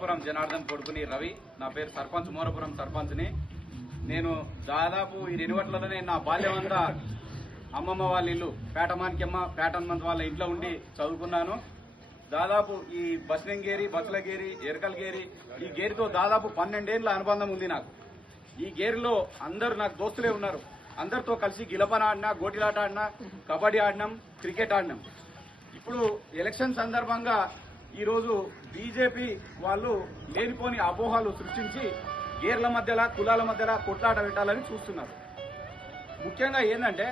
మోరపురం జనార్దన్ కొడుకుని రవి. నా పేరు సర్పంచ్, మోరపురం సర్పంచ్ని. నేను దాదాపు ఈ రెనివట్లలోనే నా బాల్యం అంతా అమ్మమ్మ వాళ్ళ ఇల్లు పేటమానికమ్మ పేటన్మంత్ వాళ్ళ ఇంట్లో ఉండి చదువుకున్నాను. దాదాపు ఈ బస్లింగేరి, బస్లగేరి, ఎరకల్గేరి ఈ గేరితో దాదాపు 12 ఏళ్ల అనుబంధం ఉంది నాకు. ఈ గేరిలో అందరూ నాకు దోస్తులే ఉన్నారు. అందరితో కలిసి గిలపన ఆడినా, గోటిలాట ఆడినా, కబడ్డీ ఆడినాం, క్రికెట్ ఆడినాం. ఇప్పుడు ఎలక్షన్ సందర్భంగా ఈరోజు బీజేపీ వాళ్ళు లేనిపోని అపోహలు సృష్టించి గేర్ల మధ్యలో, కులాల మధ్యలో కొట్లాట పెట్టాలని చూస్తున్నారు. ముఖ్యంగా ఏంటంటే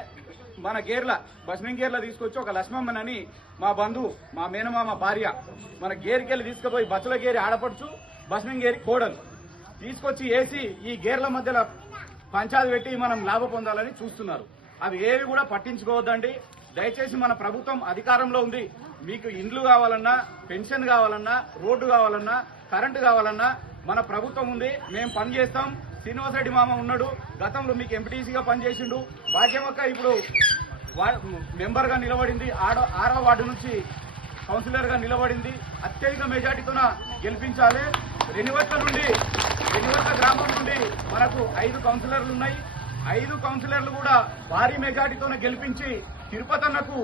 మన గేర్ల బస్మింగేర్ల తీసుకొచ్చి ఒక లక్ష్మమ్మనని మా బంధువు, మా మేనమామ భార్య, మన గేరికెళ్ళి తీసుకుపోయి బచ్చలగేరి ఆడపడుచు, బస్మింగేరి కోడలు తీసుకొచ్చి వేసి ఈ గేర్ల మధ్యలో పంచాయతీ పెట్టి మనం లాభ పొందాలని చూస్తున్నారు. అవి ఏవి కూడా పట్టించుకోవద్దండి. దయచేసి మన ప్రభుత్వం అధికారంలో ఉంది. మీకు ఇండ్లు కావాలన్నా, పెన్షన్ కావాలన్నా, రోడ్డు కావాలన్నా, కరెంటు కావాలన్నా మన ప్రభుత్వం ఉంది. మేము పని చేస్తాం. శ్రీనివాసరెడ్డి మామ ఉన్నాడు, గతంలో మీకు ఎంపీటీసీగా పనిచేసిండు. భాగ్యమక్క ఇప్పుడు మెంబర్గా నిలబడింది, 6వ వార్డు నుంచి కౌన్సిలర్గా నిలబడింది. అత్యధిక మెజార్టీతోన గెలిపించాలి. రెనివట్ల గ్రామం నుండి మనకు 5 కౌన్సిలర్లు ఉన్నాయి. 5 కౌన్సిలర్లు కూడా భారీ మెజార్టీతోనే గెలిపించి తిరుపతన్నకు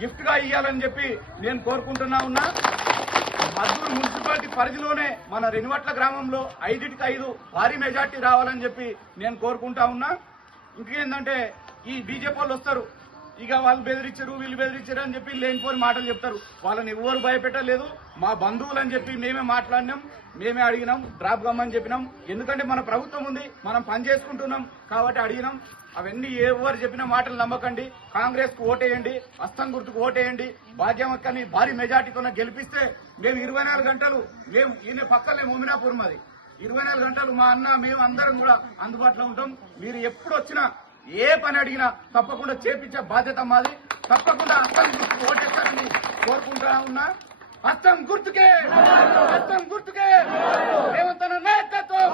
గిఫ్ట్ గా ఇవ్వాలని చెప్పి నేను కోరుకుంటున్నా ఉన్నా. మద్దూరు మున్సిపాలిటీ పరిధిలోనే మన రెనివట్ల గ్రామంలో 5కి 5 భారీ మెజార్టీ రావాలని చెప్పి నేను కోరుకుంటా ఉన్నా. ఇంకేంటంటే ఈ బీజేపీ వాళ్ళు వస్తారు, ఇక వాళ్ళు బెదిరించారు, వీళ్ళు బెదిరించారు అని చెప్పి లేనిపోని మాటలు చెప్తారు. వాళ్ళని ఎవరు భయపెట్టలేదు. మా బంధువులు అని చెప్పి మేమే మాట్లాడినాం, మేమే అడిగినాం, డ్రాప్ కమ్మని చెప్పినాం. ఎందుకంటే మన ప్రభుత్వం ఉంది, మనం పని చేసుకుంటున్నాం కాబట్టి అడిగినాం. అవన్నీ ఎవరు చెప్పిన మాటలు నమ్మకండి. కాంగ్రెస్ కు ఓటేయండి, హస్తం గుర్తుకు ఓటేయండి. భాగ్యమక్కని భారీ మెజార్టీతో గెలిపిస్తే మేము 24 గంటలు మేము ఈయన పక్కనే మోమినాపూర్ మాది 24 గంటలు మా అన్న మేము అందరం కూడా అందుబాటులో ఉంటాం. మీరు ఎప్పుడు వచ్చినా ఏ పని అడిగినా తప్పకుండా చేపించే బాధ్యత మాది. తప్పకుండా హస్తం గుర్తుకు ఓటేస్తారని కోరుకుంటా ఉన్నా. హస్తం గుర్తుకే, హస్తం గుర్తుకే రేవంత్ అన్న నాయకత్వం.